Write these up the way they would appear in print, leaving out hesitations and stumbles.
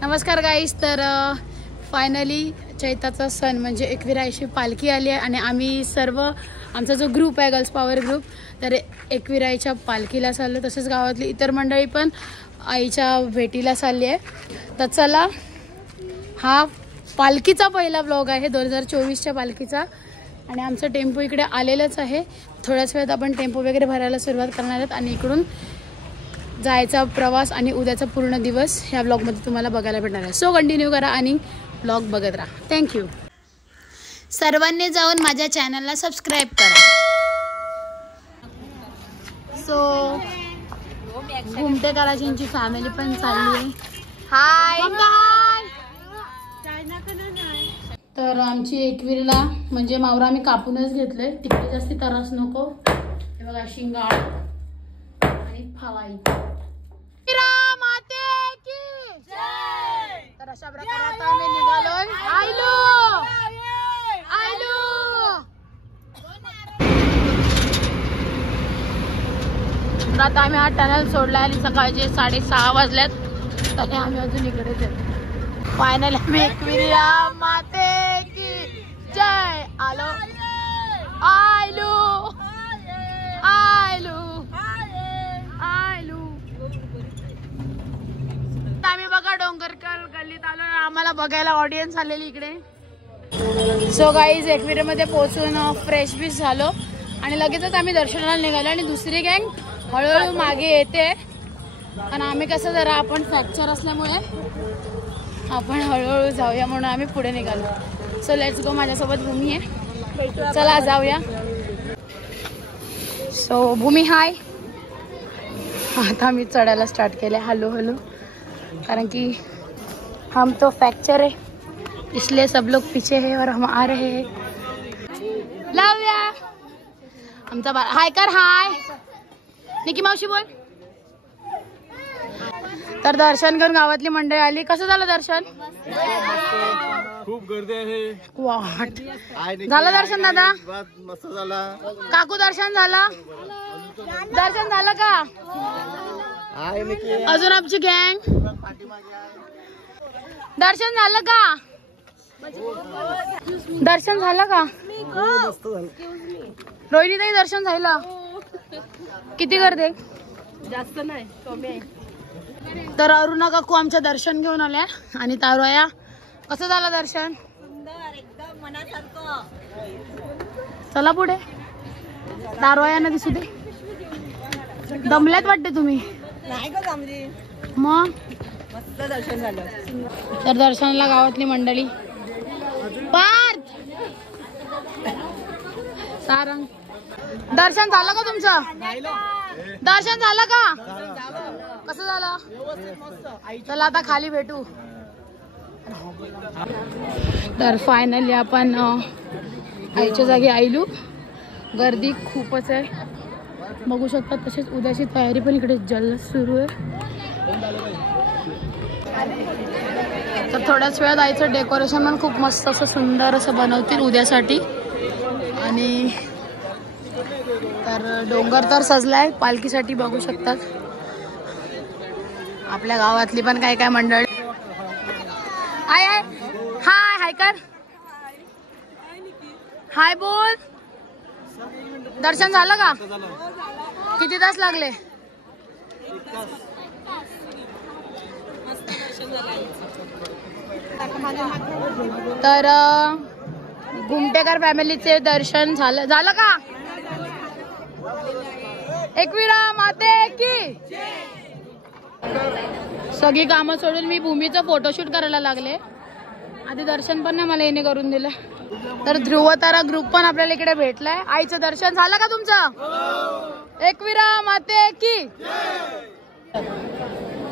नमस्कार गाईस. तर फायनली चैताचा सण म्हणजे एकविराईची पालखी आली आहे आणि आम्ही सर्व आमचा जो ग्रुप आहे गर्ल्स पॉवर ग्रुप तर एकविराईच्या पालखीला चाललो. तसेच गावातली इतर मंडळी पण आईच्या भेटीला चालली आहे. तर चला, हा पालखीचा पहिला व्लॉग आहे 2024च्या पालखीचा आणि आमचा टेम्पो इकडे आलेलाच आहे. थोड्याच वेळात आपण टेम्पो वगैरे भरायला सुरुवात करणार आहोत आणि इकडून जायचा प्रवास आणि उद्याचा पूर्ण दिवस ह्या ब्लॉगमध्ये तुम्हाला बघायला भेटणार आहे. सो कंटिन्यू करा आणि ब्लॉग बघत राहा. थँक्यू. सर्वांनी जाऊन माझ्या चॅनलला सबस्क्राईब करा. सो घुमटेकराजींची फॅमिली पण चालली आहे. हाय. तर आमची एकविरीला म्हणजे मावरा आम्ही कापूनच घेतलंय. तिकडे जास्ती त्रास नको. हे बघा शिंगाळ आणि फवाई. तर अशा प्रकारे आता आम्ही निघालोय. आता आम्ही हा टनल सोडलाय आणि सकाळचे 6:30 वाजल्यात तरी आम्ही अजून इकडेच आहे. फायनली आम्ही एकविरीला माते की जय आलो. आयलू आम्ही बघा डोंगरकर गल्लीत आलो. आम्हाला बघायला ऑडियन्स आलेली इकडे. सो गाईज एकविरेमध्ये पोहोचून फ्रेश बीस झालो आणि लगेचच आम्ही दर्शनाला निघालो आणि दुसरी गँग हळूहळू मागे येते. आणि आम्ही कसं जरा आपण फ्रॅक्चर असल्यामुळे आपण हळूहळू जाऊया म्हणून आम्ही पुढे निघालो. So let's go. माझ्यासोबत भूमी आहे. चला जाऊया. सो भूमी हाय. आता मी चढायला स्टार्ट केले हळूहळू कारण कि हम तो फ्रैक्चर है इसलिए सब लोग पीछे है और हम आ रहे हैं. लावया आमचा हाय कर. हाय निकी मावशी बोल. तर दर्शन करून गावातली मंडळी आली. कसं झालं दर्शन? खूप गर्दी आहे. वाट झालं दर्शन दादा? मस्त झाला. काकू दर्शन झालं? दर्शन झालं का? अजून आमची गँग दर्शन झालं का? दर्शन झालं का? रोहिणी ताई दर्शन झालं? किती गर्दी? जास्त नाही, कमी आहे. तर अरुणा काकू आमच्या दर्शन घेऊन आल्या आणि तारोया. कसं झालं दर्शन? एकदम मनासारखं. चला पुढे. तारोया ना दिसू दे. दमल्यात वाटते तुम्ही? नाही का जमली. मग मस्त दर्शन झालं. तर दर्शनाला गावातली मंडळी पार्थ सारंग. दर्शन झालं का तुमचं? दर्शन झालं का? कसं झालं? चला आता खाली भेटू. तर फायनली आपण आईच्या जागी आईलू. गर्दी खूपच आहे बघू शकता. तसेच उद्याची तयारी पण इकडे जल्लोष सुरू आहे. तर थोड्याच वेळात आईचं डेकोरेशन पण खूप मस्त असं सुंदर असं बनवतील उद्यासाठी. आणि तर डोंगर तर सजलाय पालखीसाठी बघू शकतात. आपल्या गावातली पण काय काय मंडळी. हाय हाय हाय हाय कर. हाय बोल. दर्शन झालं का? किती तास लागले? तर घुमटेकर फॅमिलीचे दर्शन झालं का? एकविरा माते की. सगळी कामं सोडून मी भूमीचं फोटोशूट करायला लागले. आधी दर्शन पण नाही मला येणे करून दिलं. तर ध्रुव तारा ग्रुप पण आपल्याला इकडे भेटलाय. आईचं दर्शन झालं का तुमचं? एकविरा माते की.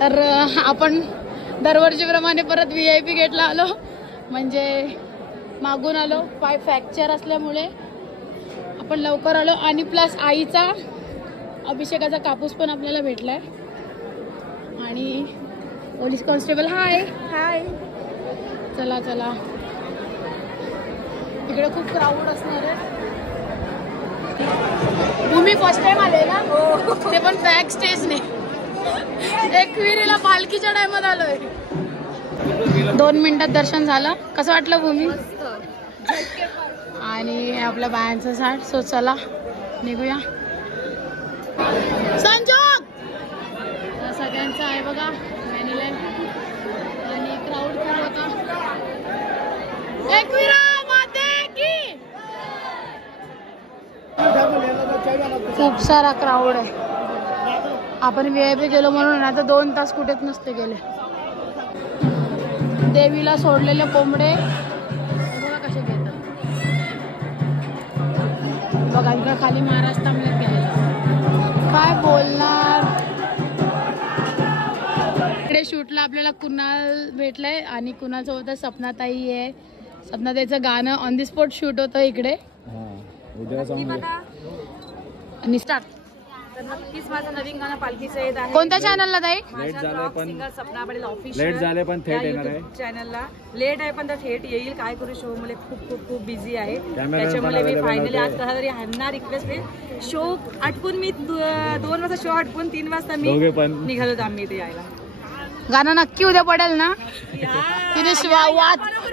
तर आपण दरवर्षीप्रमाणे परत VIP गेटला आलो म्हणजे मागून आलो. पाय फ्रॅक्चर असल्यामुळे आपण लवकर आलो आणि प्लस आईचा अभिषेकाचा कापूस पण आपल्याला भेटलाय. आणि पोलीस कॉन्स्टेबल हाय हाय. चला चला. इकडे खूप क्राऊड असणार आहे. तुम्ही फर्स्ट टाइम आले ना? ते पण बॅक स्टेजने. एकविरीला पालखीच्या टाइमात आलोय. 2 मिनिटात दर्शन झालं. कसं वाटलं भूमी? आणि आपल्या बायांचं साठ. सो चला निघूया. संजोग सगळ्यांचं आहे बघा मॅनीलँड आणि क्राऊड खूप होता. एकविरा माते की खूप सारा क्राऊड आहे. आपण VIP गेलो म्हणून आता 2 तास कुठेच नसते गेले. देवीला सोडलेले कोंबडे बघा कसे घेतात. बघा इकडे खाली महाराज थांबलेत घ्यायला. काय बोलणार. इकडे शूटला आपल्याला कुणाल भेटलंय आणि कुणाल सोबत सपनाताई आहे. सपनाताईचं गाणं ऑन दी स्पॉट शूट होतं इकडे. आणि स्टार्ट. तर नक्कीच माझं नवीन गाणं पालखीचं येत आहे. कोणत्या चॅनलला ताई? Singer Sapna Patil official. Late झाले पण थेट येणार आहे. चॅनलला लेट आहे पण थेट येईल. काय करू शो मध्ये खूप बिझी आहे. त्याच्यामुळे मी फायनली आज कसा तरी ह्यांना रिक्वेस्ट शो आटपून मी 2 वाजता शो आटपून 3 वाजता मी निघालो आम्ही इथे यायला. गाणं नक्की उद्या पडेल ना?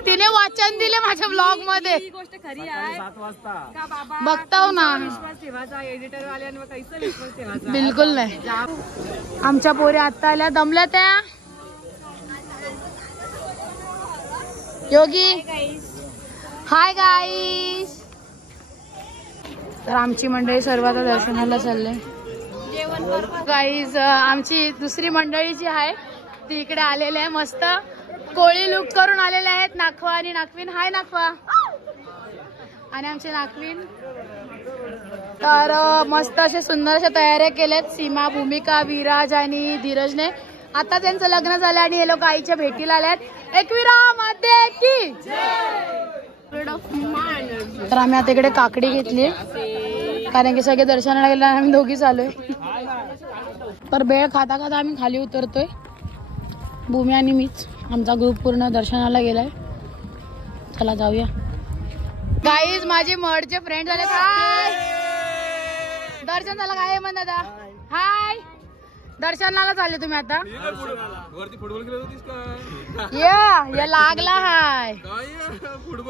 तिने वाचन दिले माझ्या ब्लॉग मध्ये. ही गोष्ट खरी आहे का बाबा? बघताव ना. विश्वास ठेवायचा एडिटर वाल्यांवर कैसा विश्वास ठेवायचा? बिलकुल नाही. आमच्या पोरी आता आल्या दमल्या त्या. योगी हाय गाईस. तर आमची मंडळी सर्व आता दर्शनाला चालले. गाईज आमची दुसरी मंडळी जी आहे ती इकडे आलेले आहे. मस्त कोळी लुक करून आलेले आहेत. नाखवा आणि नाखवीन. हाय नाखवा आणि आमचे नाखवीन. तर मस्त असे सुंदर अशा तयाऱ्या केल्यात सीमा, भूमिका, विराज आणि धीरजने. आता त्यांचं लग्न झालं आणि हे लोक आईच्या भेटीला आल्यात. एकविरा माते की. तर आम्ही आता इकडे काकडी घेतली कारण की सगळे दर्शनाला गेले. आम्ही दोघी चालूय. तर बेळ खाता खाता आम्ही खाली उतरतोय. भूमी आणि मीच. आमचा ग्रुप पूर्ण दर्शनाला गेलाय. चला जाऊया. गाईज माझे मडचे फ्रेंड झाले. हाय दर्शन झालं काय म्हण दादा. हाय दर्शनाला चालले तुम्ही आता? या लागला हाय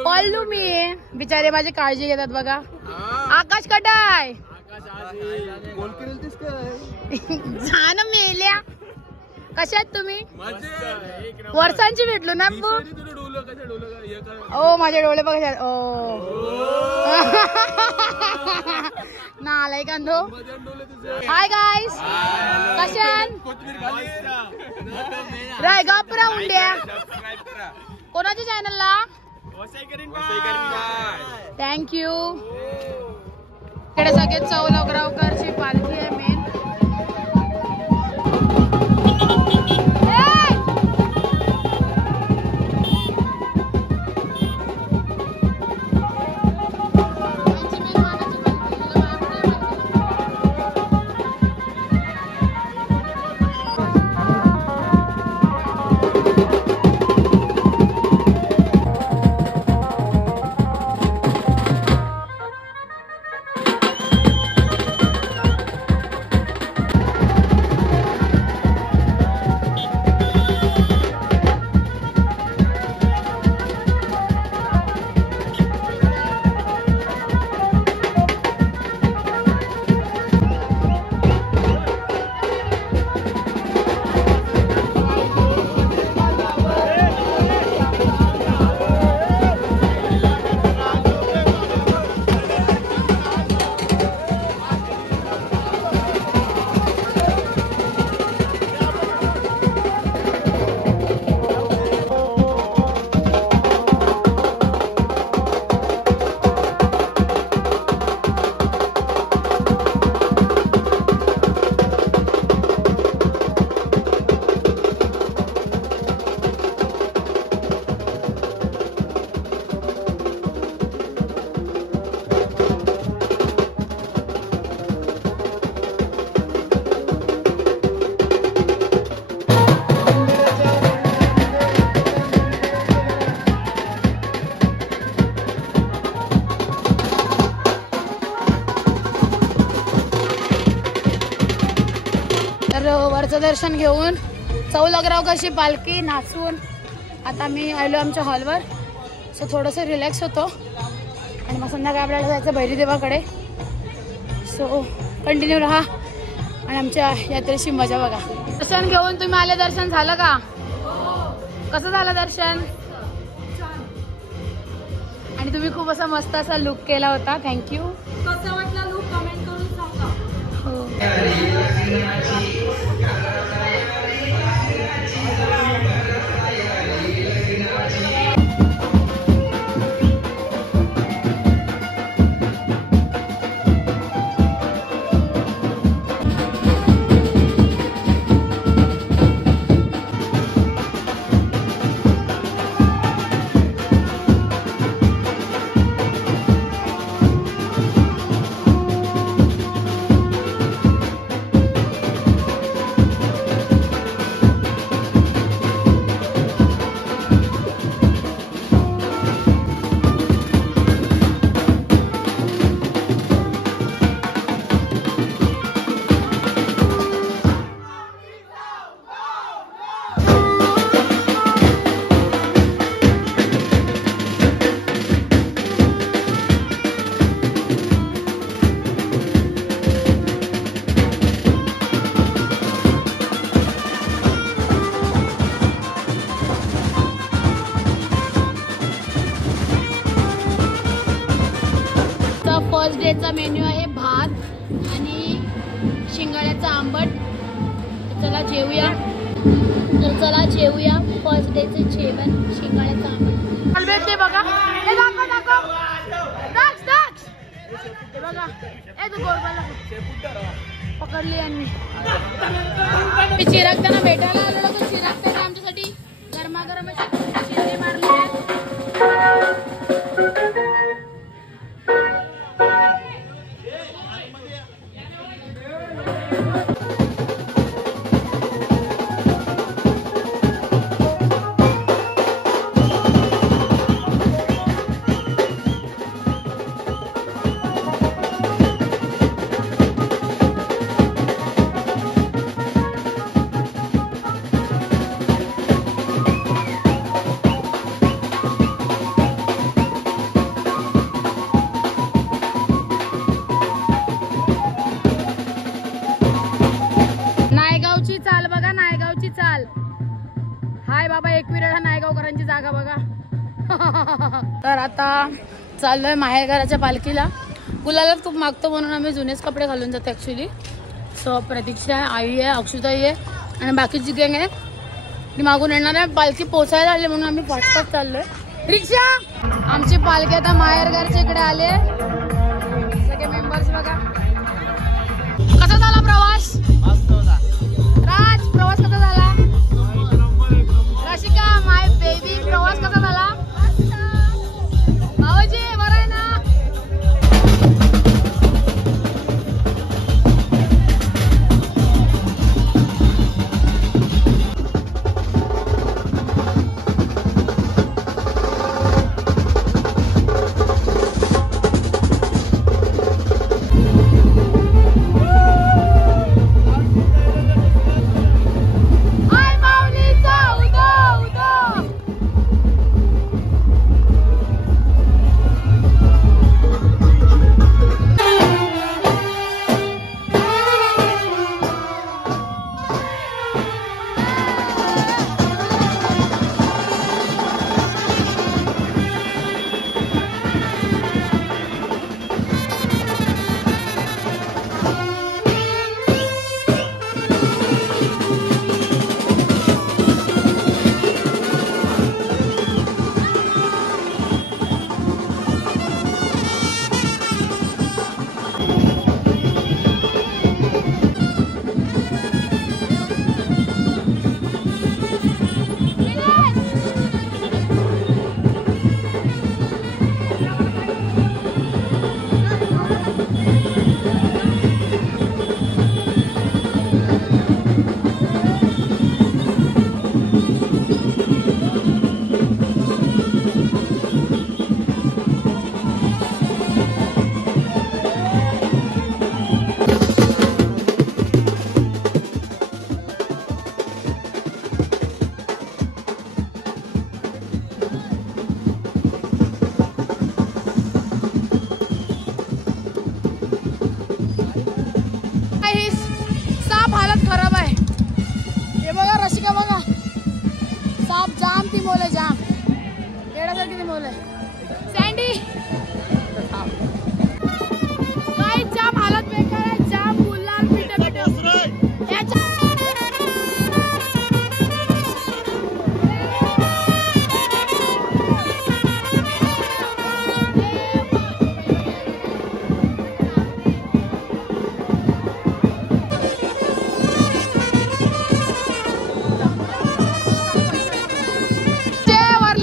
पळू मी. बिचारे माझी काळजी घेतात बघा. आकाश कटाय झान मेल्या. कशा आहेत तुम्ही? वर्षांची भेटलो ना. ओ माझे डोळे बघा. ओ नालाय कांदो. Hi guys कशान Rai गपरा उंड्या. कोणाच्या चॅनलला? थँक्यू. इकडे सगळे चौलगावकरची पालखी आहे मेन. वरचं दर्शन घेऊन चौलगावकरची पालखी नाचून आता मी आलो आमच्या हॉलवर. सो थोडंसं रिलॅक्स होतो आणि मग संध्याकाळी आपल्याला जायचं भैरीदेवाकडे. सो कंटिन्यू राहा आणि आमच्या यात्रेची मजा बघा. दर्शन घेऊन तुम्ही आले. दर्शन झालं का? कसं झालं दर्शन? आणि तुम्ही खूप असा मस्त असा लुक केला होता. थँक्यू. कसा वाटला लुक कमेंट करून सांगा. हो. फर्स्ट डेचा मेन्यू आहे भात आणि शिंगाड्याचा आंबट. चला जेवूया. फर्स्ट डेचे जेवण शिंगाड्याचा आंबट भेटते बघा. हे दाखव बघा. तू गोरबाला पकडली यांनी. चिरागताना भेटायला आलो तर चिरागताना आमच्यासाठी गरमागरम शिंदे मारले आहेत. नायगावची चाल बघा. नायगावची चाल. हाय बाबा एकविरा हा नायगावकरांची जागा बघा. तर आता चाललोय माहेरघराच्या पालखीला. गुलालात खूप मागतो म्हणून आम्ही जुनेच कपडे घालून जातो ऍक्च्युली. सो प्रतीक्षा आहे, आई आहे, अक्षुताई आहे आणि बाकीची गँग आहे. ती मागून येणार आहे. पालखी पोचायला आली म्हणून आम्ही फटफट चाललोय. रिक्षा. आमची पालखी आता माहेरघरच्या इकडे आले. सगळे मेंबर्स बघा. कसा झाला प्रवास? राज प्रवास कसा झाला? रशिका माय बेबी प्रवास कसा झाला? भाऊजी बरं आहे ना? बाप जाम ती मोल जाम येण्यासारखी ती मोल सँडी काय जाम हालत बेकार आहे जाम गुलाल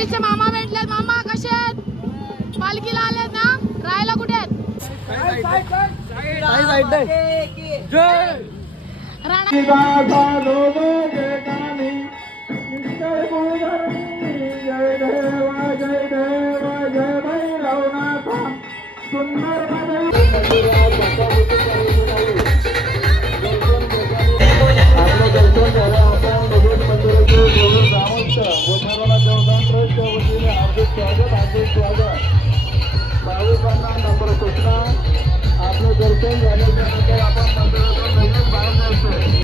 पिटे मामा भेटलेत मामा कसे आहेत पालखीला आलेत ना राहायला कुठे आहेत आपलं दर्शन झाल्यानंतर आपण मंदिरातून लगेच बाहेर जायचं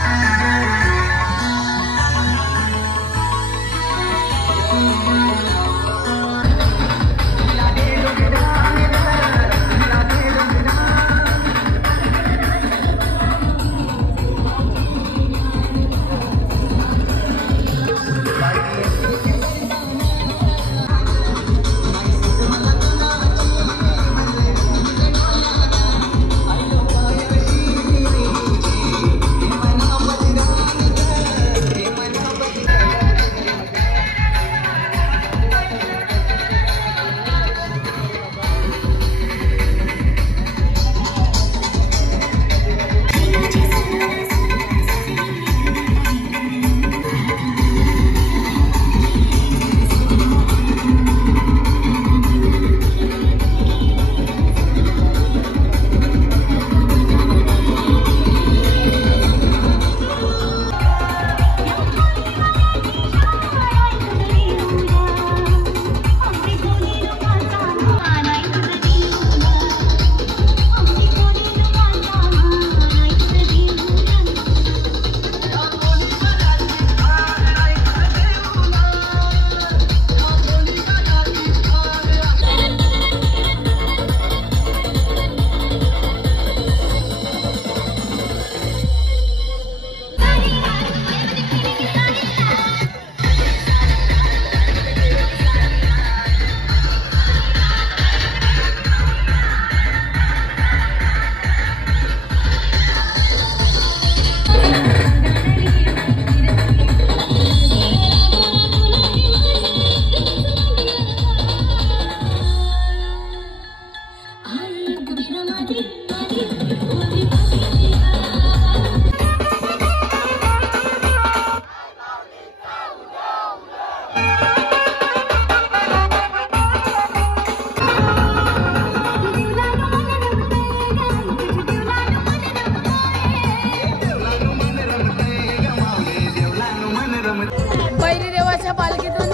पालखीतून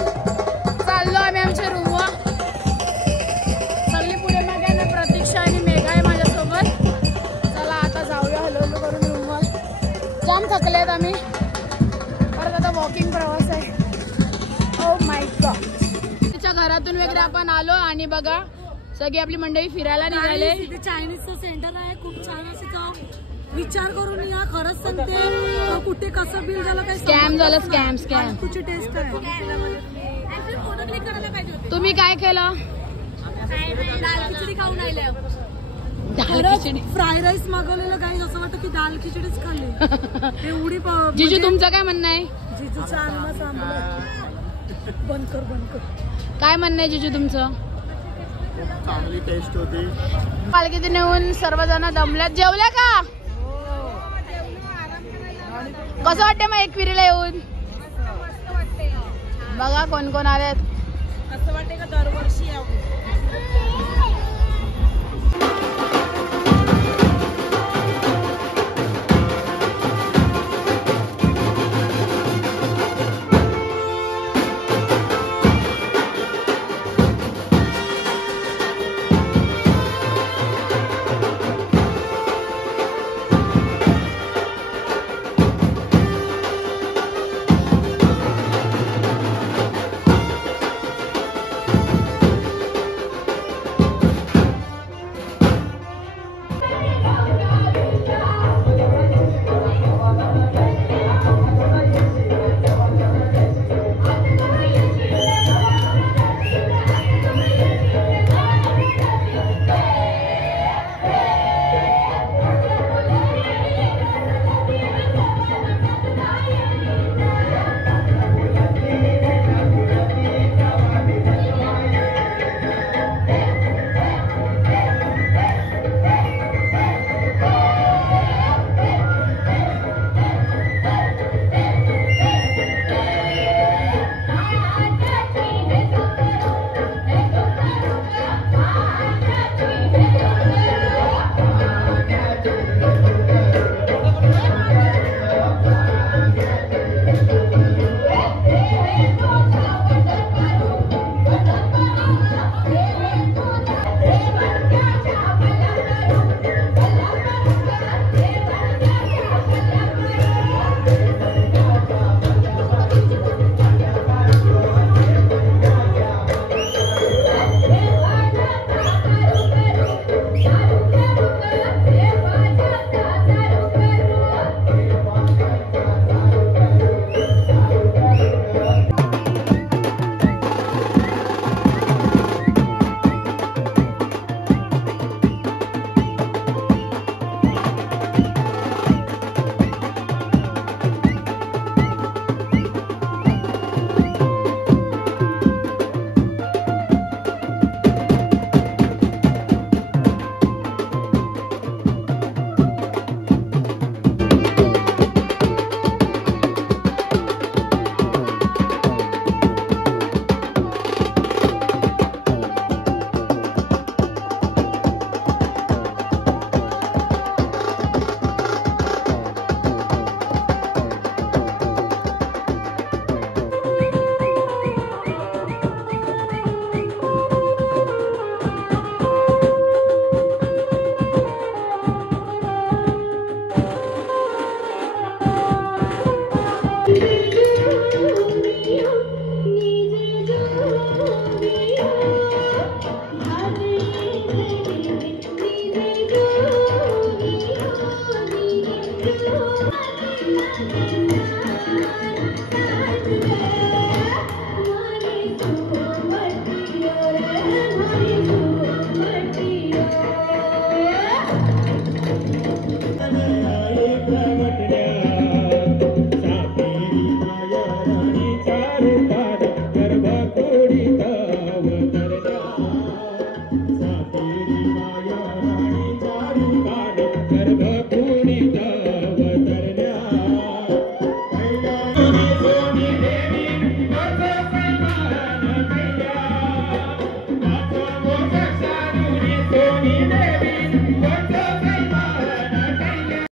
चाललो आम्ही आमच्या रूमवर सगळी पुढे मागे ना प्रतीक्षा आणि मेघा आहे माझ्यासोबत चला आता जाऊया हलवलो करून रूमवर जाम थकलेत आम्ही परत आता वॉकिंग प्रवास आहे ओ माय गॉड तिच्या घरातून वगैरे आपण आलो आणि बघा सगळी आपली मंडळी फिरायला निघाले चायनीजचं सेंटर आहे खूप छान असं विचार करून या खरंच सांगते कुठे कसं बिल झालं काय स्कॅम झालं स्कॅम तुझी टेस्ट आहे तुम्ही काय केलं दाल खिचडी खाऊन आले दाल खिचडी फ्राय राईस मागवलेलं काही असं वाटतं की दाल खिचडीच खाल्ली एवढी जिजू तुमचं काय म्हणणं आहे जिजूचा अन्न सांभाळ बंद कर काय म्हणणं आहे जिजू तुमचं चांगली टेस्ट होती पालखीत नेऊन सर्वजण दमल्यात जेवल्या का कसं वाटतं मग एकविरीला येऊन बघा कोण कोण आलेत असं वाटतं का दरवर्षी